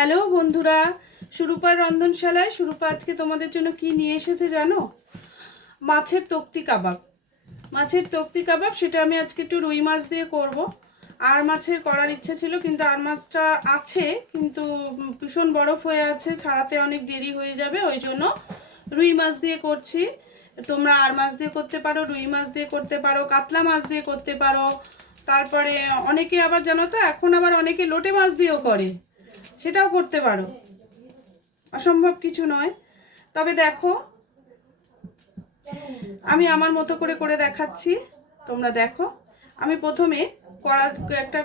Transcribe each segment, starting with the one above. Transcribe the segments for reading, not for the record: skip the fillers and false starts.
Hello বন্ধুরা, সুরূপার রন্ধনশালায় সুরূপা আজকে তোমাদের জন্য কি নিয়ে এসেছে জানো? মাছের তক্তি কাবাব। মাছের তক্তি কাবাব, সেটা আমি আজকে একটু রুই মাছ দিয়ে করব। আর মাছের করার ইচ্ছে ছিল, কিন্তু আর মাছটা আছে, কিন্তু ভীষণ বরফ হয়ে আছে, ছাড়াতে অনেক দেরি হয়ে যাবে, ওই জন্য রুই মাছ দিয়ে করছি। তোমরা আর মাছ দিয়ে করতে পারো, রুই মাছ দিয়ে করতে পারো, কাতলা মাছ দিয়ে করতে পারো। তারপরে অনেকে আবার জানো তো, এখন আবার অনেকে লোটে মাছ দিয়েও করে, সেটাও করতে পারো, অসম্ভব কিছু নয়। তবে দেখো, আমি আমার মতো করে করে দেখাচ্ছি, তোমরা দেখো। আমি প্রথমে একটা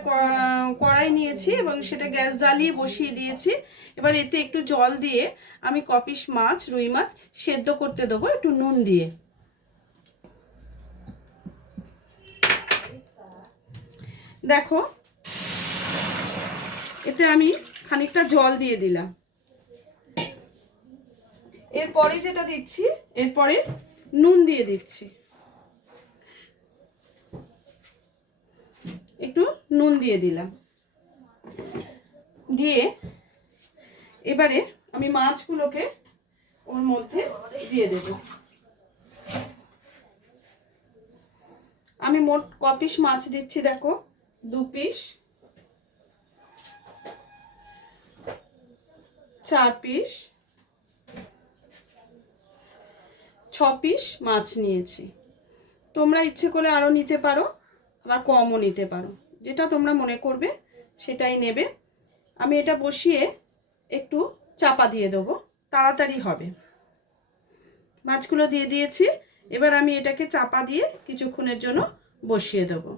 কড়াই নিয়েছি এবং সেটা গ্যাস জ্বালিয়ে বসিয়ে দিয়েছি। এবার এতে একটু জল দিয়ে আমি কপিস মাছ, রুই মাছ সেদ্ধ করতে দেবো একটু নুন দিয়ে। দেখো, এতে আমি খানিকটা জল দিয়ে দিলাম। এরপরে যেটা দিচ্ছি, এরপরে নুন দিয়ে দিচ্ছি, একটু নুন দিয়ে দিলাম। দিয়ে এবারে আমি মাছগুলোকে ওর মধ্যে দিয়ে দেব। আমি মোট ক পিস মাছ দিচ্ছি দেখো, 2 পিস, 4 পিস, 6 পিস মাছ নিয়েছি। তোমরা ইচ্ছে করলে আরও নিতে পারো, আবার কমও নিতে পারো, যেটা তোমরা মনে করবে সেটাই নেবে। আমি এটা বসিয়ে একটু চাপা দিয়ে দেবো, তাড়াতাড়ি হবে। মাছগুলো দিয়ে দিয়েছি, এবার আমি এটাকে চাপা দিয়ে কিছুক্ষণের জন্য বসিয়ে দেবো।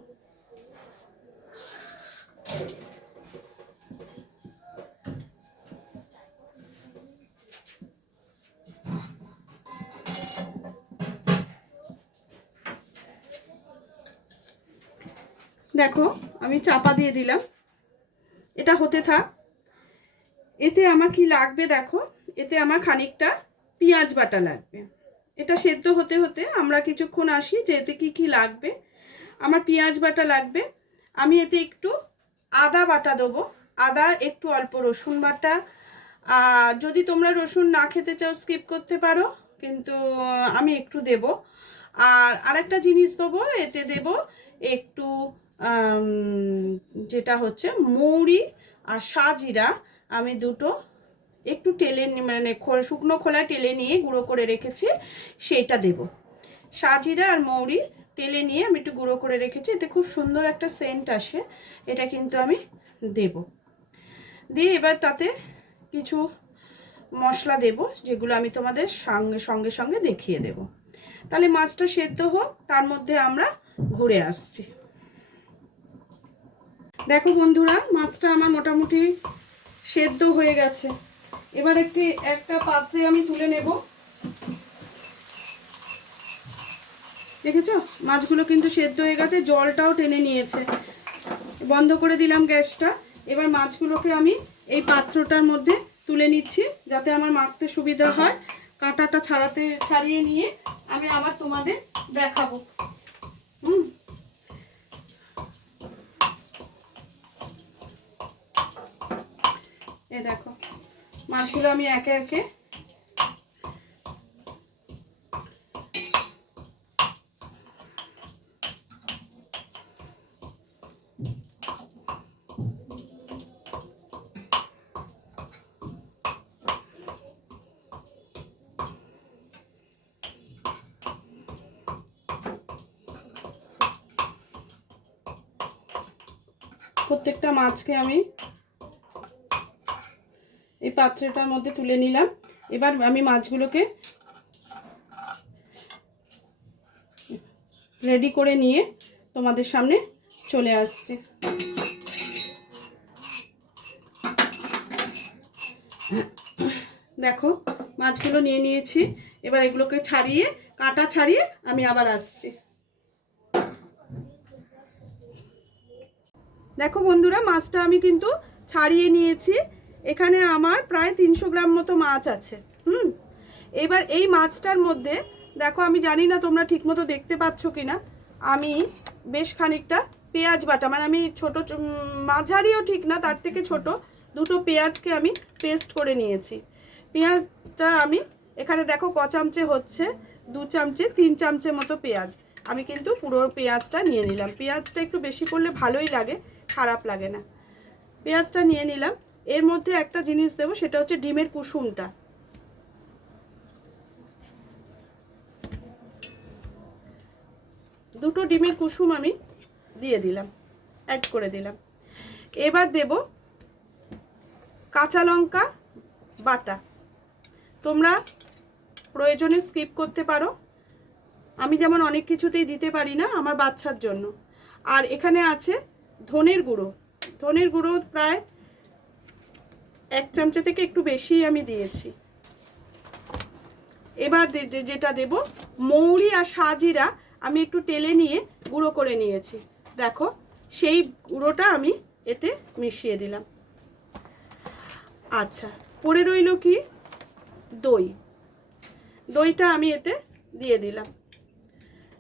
দেখো, আমি চাপা দিয়ে দিলাম, এটা হতে থাক। এতে আমার কি লাগবে দেখো, এতে আমার খানিকটা পেঁয়াজ বাটা লাগবে। এটা সেদ্ধ হতে হতে আমরা কিছুক্ষণ আসি যে এতে কি কি লাগবে। আমার পেঁয়াজ বাটা লাগবে, আমি এতে একটু আদা বাটা দেবো, আদা, একটু অল্প রসুন বাটা। যদি তোমরা রসুন না খেতে চাও স্কিপ করতে পারো, কিন্তু আমি একটু দেব। আর আরেকটা জিনিস দেবো, এতে দেব একটু যেটা হচ্ছে মৌরি আর সাজিরা, আমি দুটো একটু টেলে, মানে শুকনো খোলায় টেলে নিয়ে গুঁড়ো করে রেখেছি, সেইটা দেব। সাজিরা আর মৌরি টেলে নিয়ে আমি একটু গুঁড়ো করে রেখেছি, এতে খুব সুন্দর একটা সেন্ট আসে, এটা কিন্তু আমি দেব। দিয়ে এবার তাতে কিছু মশলা দেব, যেগুলো আমি তোমাদের সঙ্গে সঙ্গে দেখিয়ে দেব। তাহলে মাছটা সেদ্ধ হোক, তার মধ্যে আমরা ঘুরে আসছি। দেখো বন্ধুরা, মাছটা আমার মোটামুটি সেদ্ধ হয়ে গেছে। এবার একটা পাত্রে আমি তুলে নেব। দেখেছো, মাছগুলো কিন্তু সেদ্ধ হয়ে গেছে, জলটাও টেনে নিয়েছে। বন্ধ করে দিলাম গ্যাসটা। এবার মাছগুলোকে আমি এই পাত্রটার মধ্যে তুলে নিচ্ছি, যাতে আমার মাখতে সুবিধা হয়। কাঁটাটা ছাড়িয়ে নিয়ে আমি আবার তোমাদের দেখাবো। এই দেখো, মাছগুলো আমি একে একে প্রত্যেকটা মাছকে আমি এই পাত্রটার মধ্যে তুলে নিলাম। এবার আমি মাছগুলোকে রেডি করে নিয়ে তোমাদের সামনে চলে আসছি। দেখো, মাছগুলো নিয়ে নিয়েছি, এবার এগুলোকে ছাড়িয়ে, কাঁটা ছাড়িয়ে আমি আবার আসছি। দেখো বন্ধুরা, মাছটা আমি কিন্তু ছাড়িয়ে নিয়েছি। এখানে আমার প্রায় 300 গ্রাম মতো মাছ আছে। এবার এই মাছটার মধ্যে দেখো, আমি জানি না তোমরা ঠিকমতো দেখতে পাচ্ছ কিনা, আমি বেশ খানিকটা পেঁয়াজ বাটা, মানে আমি ছোটো, মাঝারিও ঠিক না, তার থেকে ছোট দুটো পেঁয়াজকে আমি পেস্ট করে নিয়েছি। পেঁয়াজটা আমি এখানে দেখো ক চামচে হচ্ছে, 2 চামচে 3 চামচের মতো পেঁয়াজ আমি কিন্তু পুরো পেঁয়াজটা নিয়ে নিলাম। পেঁয়াজটা একটু বেশি করলে ভালোই লাগে, খারাপ লাগে না। পেঁয়াজটা নিয়ে নিলাম। এর মধ্যে একটা জিনিস দেবো, সেটা হচ্ছে ডিমের কুসুমটা। দুটো ডিমের কুসুম আমি দিয়ে দিলাম, অ্যাড করে দিলাম। এবার দেব কাঁচা লঙ্কা বাটা। তোমরা প্রয়োজনে স্কিপ করতে পারো, আমি যেমন অনেক কিছুতেই দিতে পারি না আমার বাচ্চার জন্য। আর এখানে আছে ধনের গুঁড়ো। ধনের গুঁড়ো প্রায় 1 চামচা থেকে একটু বেশি আমি দিয়েছি। এবার যেটা দেব, মৌরি আর সাজিরা আমি একটু টেলে নিয়ে গুঁড়ো করে নিয়েছি, দেখো সেই গুঁড়োটা আমি এতে মিশিয়ে দিলাম। আচ্ছা, পড়ে রইল কি, দই। দইটা আমি এতে দিয়ে দিলাম,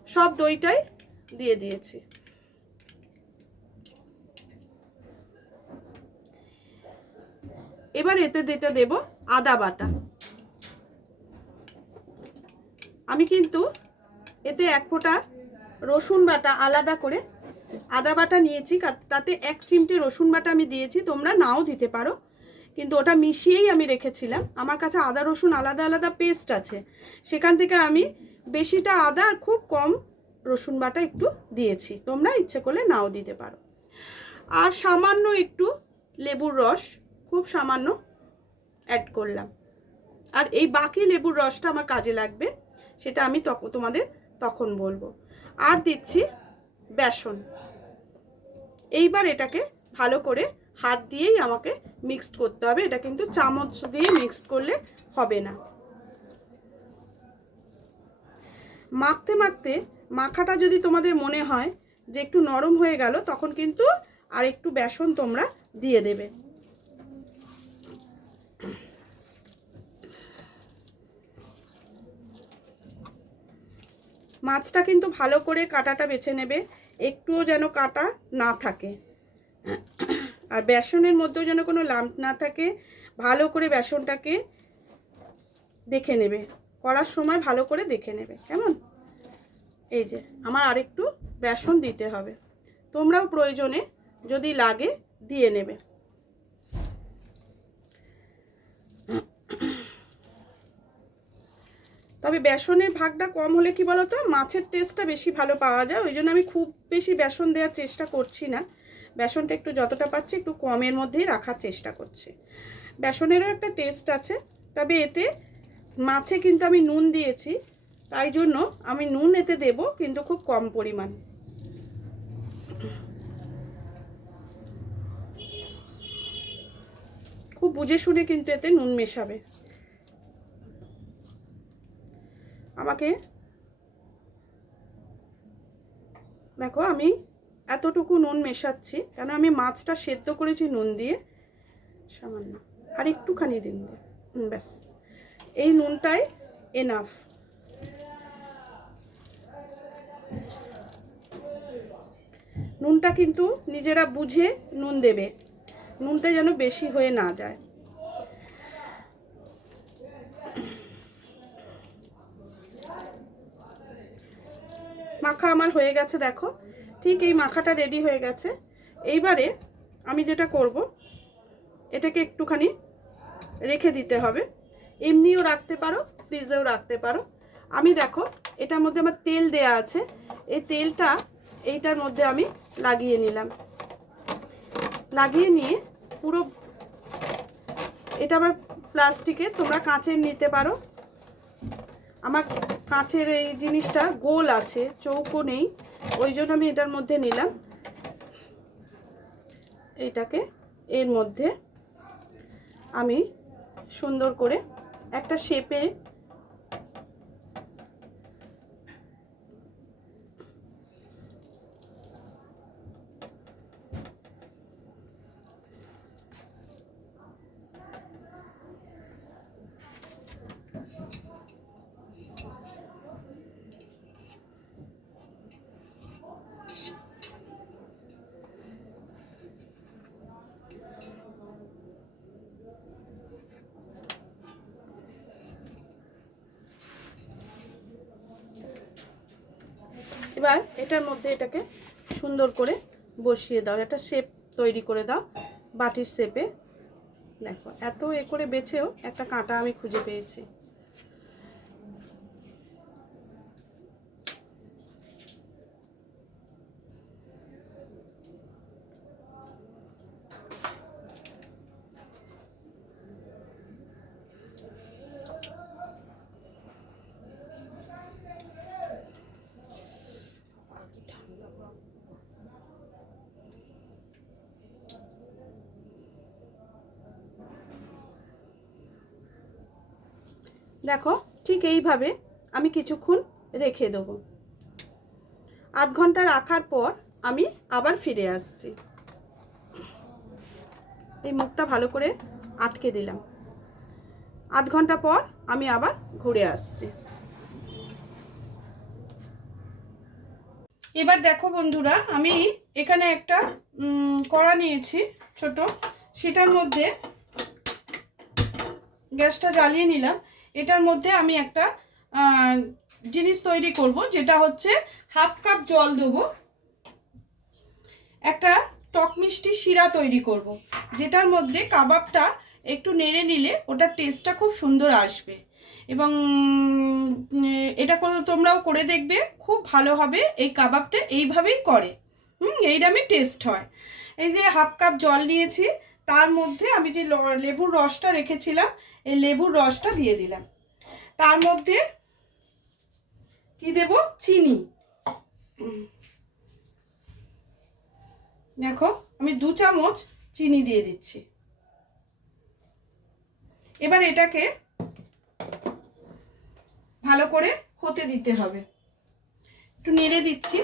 সব দইটাই দিয়ে দিয়েছি। এবার এতে যেটা দেব, আদা বাটা। আমি কিন্তু এতে 1 ফোঁটা রসুন বাটা আলাদা করে আদা বাটা নিয়েছি, তাতে 1 চিমটে রসুন বাটা আমি দিয়েছি, তোমরা নাও দিতে পারো, কিন্তু ওটা মিশিয়েই আমি রেখেছিলাম। আমার কাছে আদা রসুন আলাদা আলাদা পেস্ট আছে, সেখান থেকে আমি বেশিটা আদা আর খুব কম রসুন বাটা একটু দিয়েছি, তোমরা ইচ্ছে করলে নাও দিতে পারো। আর সামান্য একটু লেবুর রস, খুব সামান্য অ্যাড করলাম। আর এই বাকি লেবুর রসটা আমার কাজে লাগবে, সেটা আমি তোমাদের তখন বলবো। আর দিচ্ছি বেসন। এইবার এটাকে ভালো করে হাত দিয়েই আমাকে মিক্সড করতে হবে, এটা কিন্তু চামচ দিয়ে মিক্সড করলে হবে না। মাখতে মাখতে মাখাটা যদি তোমাদের মনে হয় যে একটু নরম হয়ে গেল, তখন কিন্তু আর একটু বেসন তোমরা দিয়ে দেবে। মাছটা কিন্তু ভালো করে কাঁটাটা বেছে নেবে, একটুও যেন কাঁটা না থাকে, আর বেসনের মধ্যেও যেন কোনো লাম্প না থাকে। ভালো করে বেসনটাকে দেখে নেবে, করার সময় ভালো করে দেখে নেবে, কেমন। এই যে আমার আরেকটু বেসন দিতে হবে, তোমরাও প্রয়োজনে যদি লাগে দিয়ে নেবে। তবে বেসনের ভাগটা কম হলে কি বলো তো, মাছের টেস্টটা বেশি ভালো পাওয়া যায়, ওই জন্য আমি খুব বেশি বেসন দেওয়ার চেষ্টা করছি না। বেসনটা একটু যতটা পারছি একটু কমের মধ্যেই রাখার চেষ্টা করছি। বেসনেরও একটা টেস্ট আছে, তবে এতে মাছে কিন্তু আমি নুন দিয়েছি, তাই জন্য আমি নুন এতে দেব, কিন্তু খুব কম পরিমাণ। খুব বুঝে শুনে কিন্তু এতে নুন মেশাবে। আমাকে দেখো আমি এতটুকু নুন মেশাচ্ছি, কেন আমি মাছটা সেদ্ধ করেছি নুন দিয়ে, সামান্য আর একটুখানি দিন, ব্যাস এই নুনটাই এনাফ। নুনটা কিন্তু নিজেরা বুঝে নুন দেবে, নুনটা যেন বেশি হয়ে না যায়। মাখা আমার হয়ে গেছে, দেখো ঠিক এই মাখাটা রেডি হয়ে গেছে। এইবারে আমি যেটা করব, এটাকে একটুখানি রেখে দিতে হবে, এমনিও রাখতে পারো, ফ্রিজেও রাখতে পারো। আমি দেখো এটার মধ্যে আমার তেল দেয়া আছে, এই তেলটা এইটার মধ্যে আমি লাগিয়ে নিলাম। লাগিয়ে নিয়ে পুরো এটা আবার প্লাস্টিকের, তোমরা কাঁচের নিতে পারো। আমার কাঁচের এই জিনিসটা গোল আছে, চৌকো নেই, ওই জন্য আমি এটার মধ্যে নিলাম। এইটাকে এর মধ্যে আমি সুন্দর করে একটা শেপে এবার এটার মধ্যে এটাকে সুন্দর করে বসিয়ে দাও, একটা শেপ তৈরি করে দাও বাটির শেপে। দেখো এত করে বেছেও একটা কাঁটা আমি খুঁজে পেয়েছি। দেখো ঠিক এইভাবে আমি কিছুক্ষণ রেখে দেবো। আধ ঘন্টা রাখার পর আমি আবার ফিরে আসছি। এই মুখটা ভালো করে আটকে দিলাম। আধ ঘন্টা পর আমি আবার ঘুরে আসছি। এবার দেখো বন্ধুরা, আমি এখানে একটা কড়া নিয়েছি ছোট, সেটার মধ্যে গ্যাসটা জ্বালিয়ে নিলাম। এটার মধ্যে আমি একটা জিনিস তৈরি করব, যেটা হচ্ছে হাফ কাপ জল দেবো, একটা টক মিষ্টি শিরা তৈরি করব, যেটার মধ্যে কাবাবটা একটু নেড়ে নিলে ওটার টেস্টটা খুব সুন্দর আসবে। এবং এটা তোমরাও করে দেখবে, খুব ভালো হবে। এই কাবাবটা এইভাবেই করে, এইরকমই টেস্ট হয়। এই যে হাফ কাপ জল নিয়েছি, তার মধ্যে আমি যে লেবুর রসটা রেখেছিলাম, এই লেবুর রসটা দিয়ে দিলাম। তার মধ্যে কি দেব, চিনি। দেখো আমি 2 চামচ চিনি দিয়ে দিচ্ছি। এবার এটাকে ভালো করে হতে দিতে হবে। একটু নেড়ে দিচ্ছি।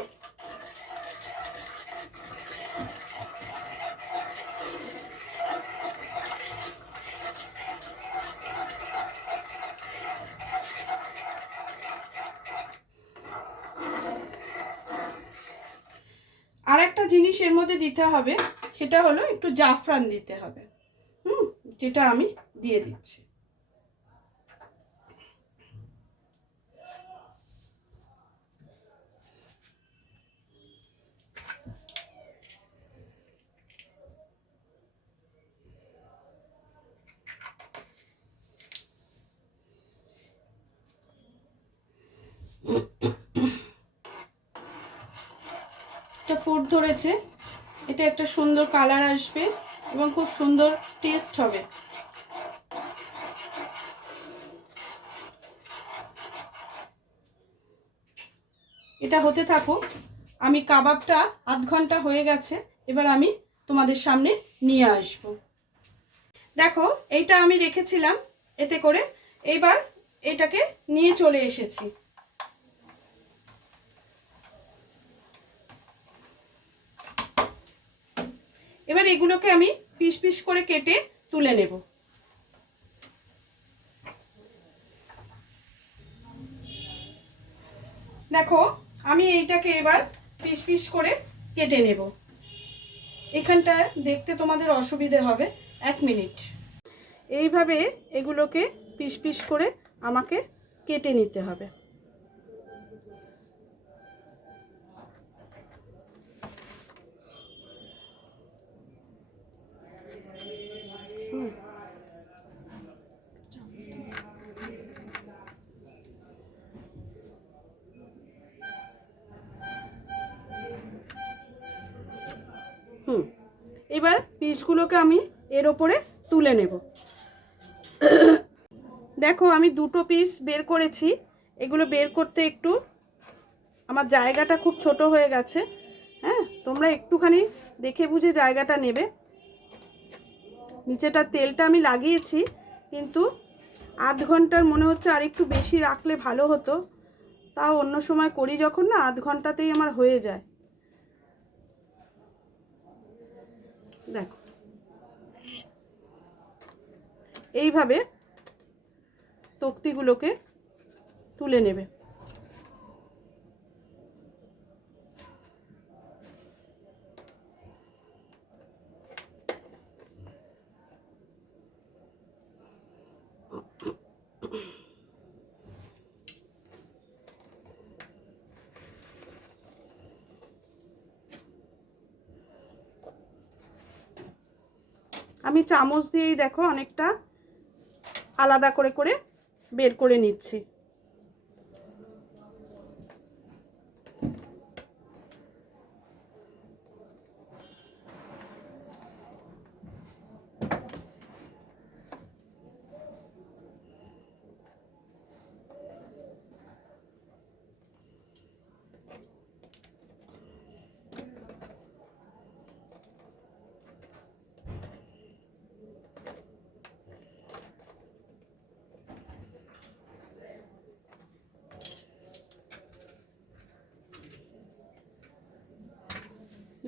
আর একটা জিনিস এর মধ্যে দিতে হবে, সেটা হলো একটু জাফরান দিতে হবে, যেটা আমি দিয়ে দিচ্ছি। এটা ফুট ধরেছে, এটা একটা সুন্দর কালার আসবে এবং খুব সুন্দর টেস্ট হবে। এটা হতে থাকুক। আমি কাবাবটা আধ ঘন্টা হয়ে গেছে, এবার আমি তোমাদের সামনে নিয়ে আসব। দেখো এইটা আমি রেখেছিলাম এতে করে, এইবার এটাকে নিয়ে চলে এসেছি। এবার এগুলোকে আমি পিস পিস করে কেটে তুলে নেব। দেখো আমি এইটাকে এবার পিস পিস করে কেটে নেব। এখানটা দেখতে তোমাদের অসুবিধে হবে, 1 মিনিট। এইভাবে এগুলোকে পিস পিস করে আমাকে কেটে নিতে হবে। এবার পিসগুলোকে আমি এর ওপরে তুলে নেব। দেখো আমি 2টো পিস বের করেছি। এগুলো বের করতে একটু আমার জায়গাটা খুব ছোট হয়ে গেছে। হ্যাঁ, তোমরা একটুখানি দেখে বুঝে জায়গাটা নেবে। নিচেটা তেলটা আমি লাগিয়েছি, কিন্তু আধ ঘন্টার মনে হচ্ছে আর একটু বেশি রাখলে ভালো হতো। তাও অন্য সময় করি যখন, না আধ ঘন্টাতেই আমার হয়ে যায়। দেখো এইভাবে তক্তিগুলোকে তুলে নেবে। আমি চামচ দিয়েই দেখো অনেকটা আলাদা করে করে বের করে নিচ্ছি।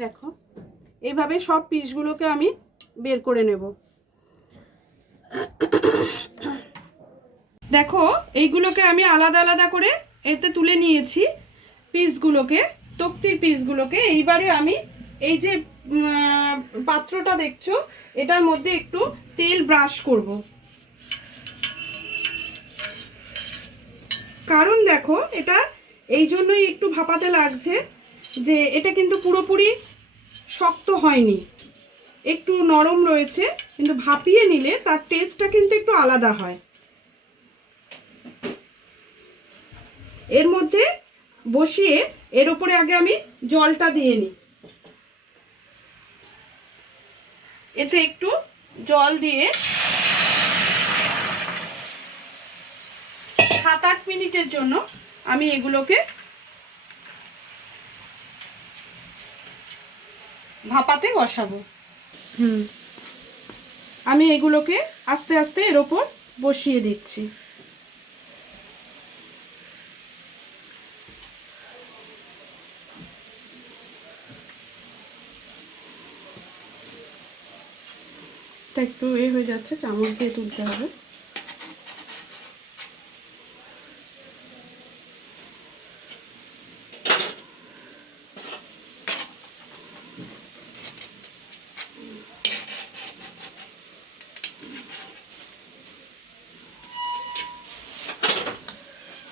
দেখো এইভাবে সব পিসগুলোকে আমি বের করে নেব। দেখো এইগুলোকে আমি আলাদা আলাদা করে এতে তুলে নিয়েছি পিসগুলোকে, তক্তির পিসগুলোকে। এইবারে আমি এই যে পাত্রটা দেখছো এটার মধ্যে একটু তেল ব্রাশ করব, কারণ দেখো এটা এই জন্যই একটু ভাপাতে লাগছে যে এটা কিন্তু পুরোপুরি শক্ত হয়নি, একটু নরম রয়েছে, কিন্তু ভাপিয়ে নিলে তার টেস্টটা কিন্তু একটু আলাদা হয়। এর মধ্যে বসিয়ে এর উপরে আগে আমি জলটা দিয়ে নিই। এতে একটু জল দিয়ে 7-8 মিনিটের জন্য আমি এগুলোকে ভাপাতে বসাবো। আমি এগুলোকে আস্তে আস্তে এর ওপর বসিয়ে দিচ্ছি। একটু হয়ে যাচ্ছে, চামচ দিয়ে তুলতে হবে।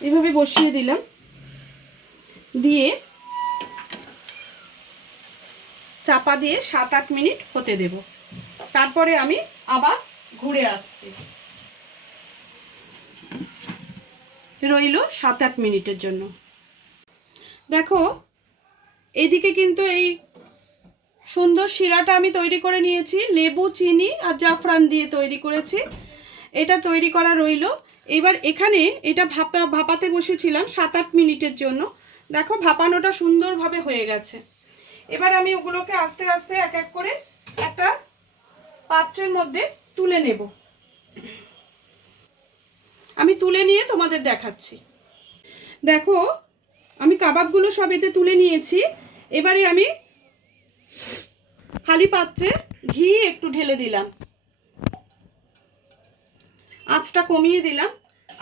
এভাবে বসিয়ে দিলাম, দিয়ে চাপা দিয়ে 7-8 মিনিট হতে দেব। তারপরে আমি আবার ঘুরে আসছি। রইল 7-8 মিনিটের জন্য। দেখো এইদিকে কিন্তু এই সুন্দর শিরাটা আমি তৈরি করে নিয়েছি, লেবু, চিনি আর জাফরান দিয়ে তৈরি করেছি। এটা তৈরি করা রইল। এবার এখানে এটা ভাপাতে বসেছিলাম 7-8 মিনিটের জন্য। দেখো ভাপানোটা সুন্দরভাবে হয়ে গেছে। এবার আমি ওগুলোকে আস্তে আস্তে এক এক করে একটা পাত্রের মধ্যে তুলে নেব। আমি তুলে নিয়ে তোমাদের দেখাচ্ছি। দেখো আমি কাবাবগুলো সব এতে তুলে নিয়েছি। এবারে আমি খালি পাত্রে ঘি একটু ঢেলে দিলাম, আঁচটা কমিয়ে দিলাম।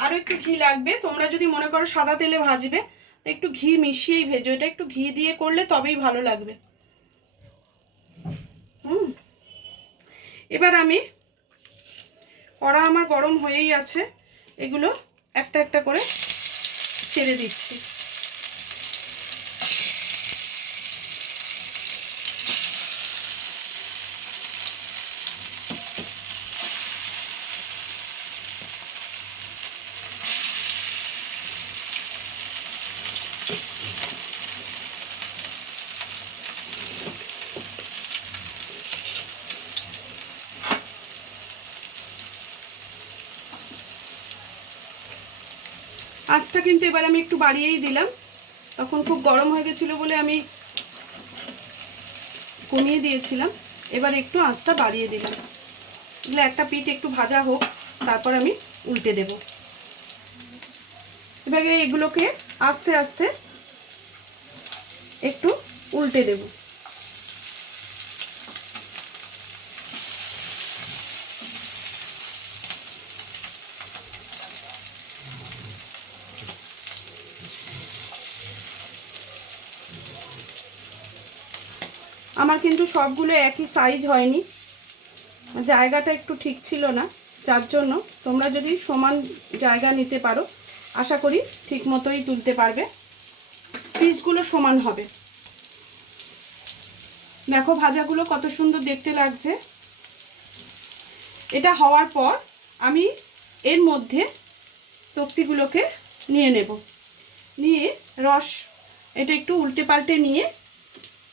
আরও একটু ঘি লাগবে, তোমরা যদি মনে করো সাদা তেলে ভাজবে তো একটু ঘি মিশিয়েই ভেজো, এটা একটু ঘি দিয়ে করলে তবেই ভালো লাগবে। এবার আমি, কড়া আমার গরম হয়েই আছে, এগুলো একটা একটা করে ছেড়ে দিচ্ছি। আঁচটা কিন্তু এবার আমি একটু বাড়িয়েই দিলাম, তখন খুব গরম হয়ে গেছিলো বলে আমি কমিয়ে দিয়েছিলাম। এবার একটু আঁচটা বাড়িয়ে দিলাম, এগুলো একটা পিঠ একটু ভাজা হোক, তারপর আমি উল্টে দেব। এবারে এগুলোকে আস্তে আস্তে একটু উল্টে দেব। আমার কিন্তু সবগুলো একই সাইজ হয়নি, জায়গাটা একটু ঠিক ছিল না, যার জন্য তোমরা যদি সমান জায়গা নিতে পারো আশা করি ঠিক মতোই তুলতে পারবে, পিসগুলো সমান হবে। দেখো ভাজাগুলো কত সুন্দর দেখতে লাগছে। এটা হওয়ার পর আমি এর মধ্যে তক্তিগুলোকে নিয়ে নেব, নিয়ে রস এটা একটু উল্টে পাল্টে নিয়ে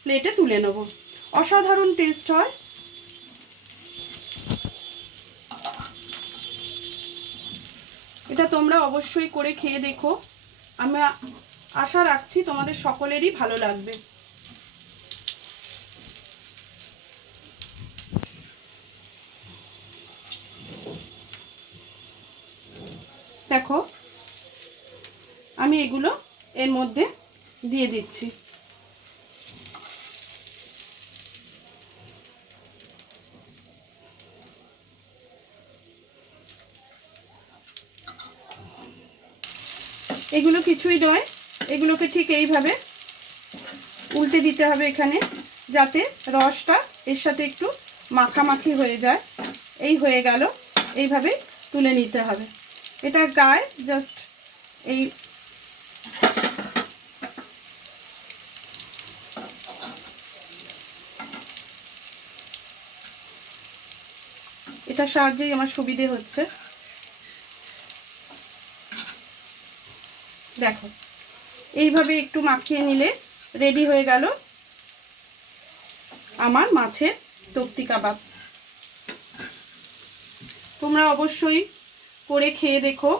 প্লেটে তুলে নেব। অসাধারণ টেস্ট হয়। এটা তোমরা অবশ্যই করে খেয়ে দেখো। আমি আশা রাখছি তোমাদের সকলেরই ভালো লাগবে। দেখো আমি এগুলো এর মধ্যে দিয়ে দিচ্ছি। এগুলো কিছুই নয়, এগুলোকে ঠিক এইভাবে উল্টে দিতে হবে এখানে, যাতে রসটা এর সাথে একটু মাখামাখি হয়ে যায়। এই হয়ে গেল, এইভাবে তুলে নিতে হবে। এটা গায়ে জাস্ট এই এটার সাহায্যেই আমার সুবিধে হচ্ছে। দেখো এইভাবে একটু মাখিয়ে নিলে রেডি হয়ে গেল আমার মাছের তক্তি কাবাব। তোমরা অবশ্যই করে খেয়ে দেখো,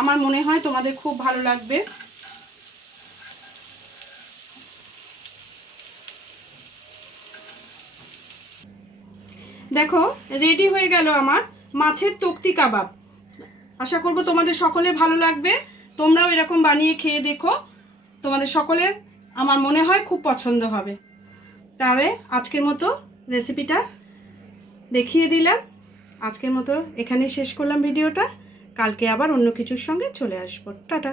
আমার মনে হয় তোমাদের খুব ভালো লাগবে। দেখো রেডি হয়ে গেল আমার মাছের তক্তি কাবাব। আশা করব তোমাদের সকলের ভালো লাগবে। তোমরাও এরকম বানিয়ে খেয়ে দেখো, তোমাদের সকলের আমার মনে হয় খুব পছন্দ হবে। তাহলে আজকের মতো রেসিপিটা দেখিয়ে দিলাম। আজকের মতো এখানেই শেষ করলাম ভিডিওটা। কালকে আবার অন্য কিছুর সঙ্গে চলে আসবো। টাটা।